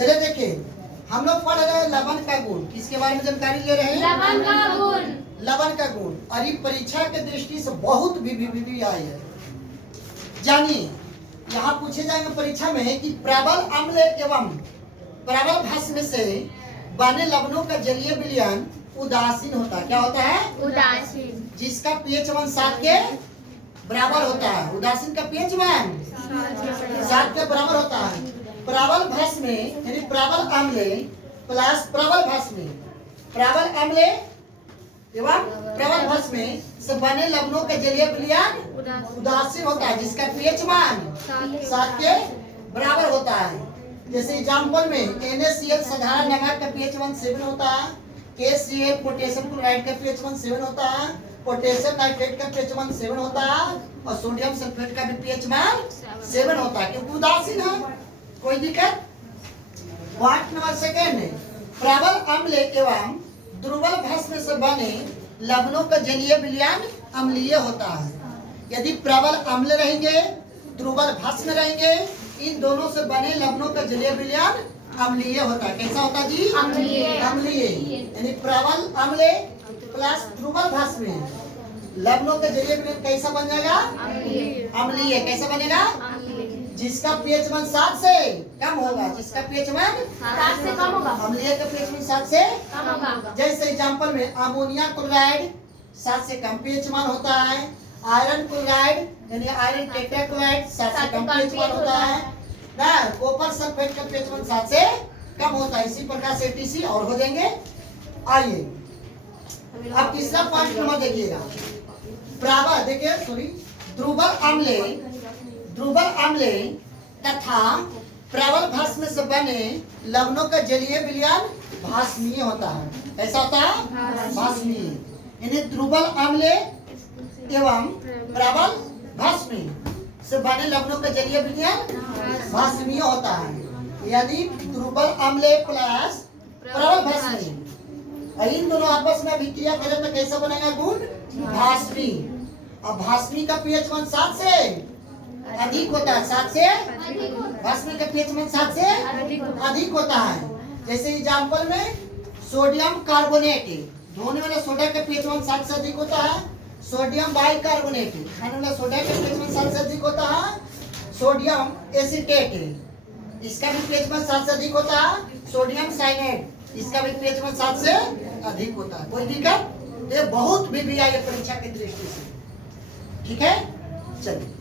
चले देखिए, हम लोग पढ़ रहे हैं लवण का गुण। किसके बारे में जानकारी ले रहे हैं? लवण का गुण। लवण का गुण। और ये परीक्षा के दृष्टि से बहुत भी आई है। जानिए, यहाँ पूछे जाएंगे परीक्षा में कि प्रबल अम्ल एवं प्रबल भस्म से बने लवणों का जलीय विलयन उदासीन होता है। क्या होता है? उदासीन। जिसका पीएच मान 7 के बराबर होता है। उदासीन का पीएच मान 7 के बराबर होता है। प्रबल भस्म यानी प्रबल अम्ल प्लस प्रबल भस्म, प्रबल अम्ल एवं प्रबल भस्म से बने लवणों का जलीय विलयन उदासीन होता है, जिसका पीएच मान 7 के बराबर होता है। जैसे एग्जाम्पल में NaCl साधारण नमक का पीएच मान 7 होता है, KCl पोटेशियम क्लोराइड का पीएच मान 7 होता है, पोटेशियम नाइट्रेट का पीएच मान 7 होता है और सोडियम सल्फेट का भी पीएच मान 7 होता है, क्योंकि उदासीन है। कोई दिक्कत? पॉइंट नंबर सेकेंड, प्रबल अम्ल एवं दुर्बल भस्म से बने लवणों का जलीय विलयन अम्लीय होता है। यदि प्रबल अम्ल रहेंगे, दुर्बल भस्म रहेंगे, इन दोनों से बने लवणों का जलीय विलयन अम्लीय होता है। कैसा होता है जी? अम्लीय। अम्लीय यानी प्रबल अम्ल प्लस दुर्बल भस्म, लवणों का जलीय विलयन कैसा बन जाएगा? अम्लीय। कैसा बनेगा? जिसका पीएच मान 7 से कम होगा। जिसका पीएच मान 7 से कम होगा। अम्लीय का पीएच मान 7 से कम होगा। जैसे एग्जांपल में अमोनिया क्लोराइड 7 से कम पीएच मान होता है। आयरन क्लोराइड यानी आयरन टेट्राक्लोराइड 7 से कम पीएच मान होता है ना। कॉपर सल्फेट का पीएच मान 7 से कम होता है। इसी प्रकार से TC और हो जाएंगे। आइए अब तीसरा पॉइंट नंबर देखिएगा। प्रबल देखिए सॉरी ध्रुवल अम्ल तथा प्रबल भस्म से बने लवणों का जलीय विलयन भास्मीय होता है। ऐसा होता है? भास्मीय यानी ध्रुवल अम्ल एवं प्रबल भस्म से बने लवणों का जलीय विलयन भास्मीय होता है। यानी ध्रुवल अम्ल प्लस प्रबल भस्म, इन दोनों आपस में अभिक्रिया करें तो कैसा बनेगा गुण? भास्मी। अब भास्मी का पीएच मान 7 से अधिक होता है। 7 से भस्म का पीएच मान 7 से अधिक होता है। जैसे एग्जांपल में सोडियम कार्बोनेट, धोने वाला सोडा का पीएच मान 7 से अधिक होता है। सोडियम बाइकार्बोनेट, खाने वाला सोडा का पीएच मान 7 से अधिक होता है। सोडियम एसीटेट, इसका भी पीएच मान 7 से अधिक होता है। सोडियम साइनेट, इसका भी पीएच मान 7 से अधिक होता है। कोई दिक्कत? ये बहुत भी आई है परीक्षा की दृष्टि से। ठीक है, चलिए।